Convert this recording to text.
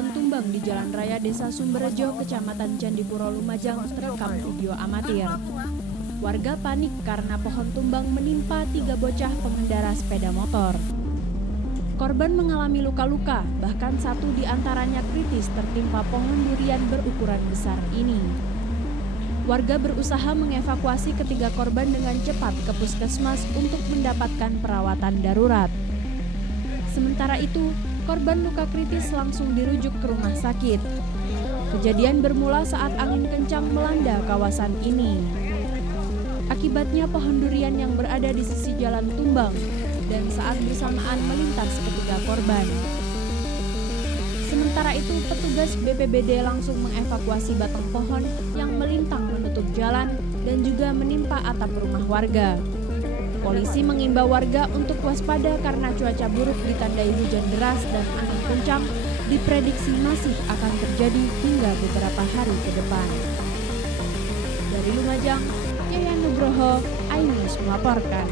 pohon tumbang di Jalan Raya Desa Sumberjo, Kecamatan Candipuro, Lumajang terekam video amatir. Warga panik karena pohon tumbang menimpa 3 bocah pengendara sepeda motor. Korban mengalami luka-luka, bahkan satu di antaranya kritis tertimpa pohon durian berukuran besar ini. Warga berusaha mengevakuasi ketiga korban dengan cepat ke puskesmas untuk mendapatkan perawatan darurat. Sementara itu, korban luka kritis langsung dirujuk ke rumah sakit. Kejadian bermula saat angin kencang melanda kawasan ini. Akibatnya pohon durian yang berada di sisi jalan tumbang dan saat bersamaan melintas ketiga korban. Sementara itu, petugas BPBD langsung mengevakuasi batang pohon yang melintang menutup jalan dan juga menimpa atap rumah warga. Polisi mengimbau warga untuk waspada karena cuaca buruk ditandai hujan deras dan angin kencang diprediksi masih akan terjadi hingga beberapa hari ke depan. Dari Lumajang, Yayan Nugroho, iNews melaporkan.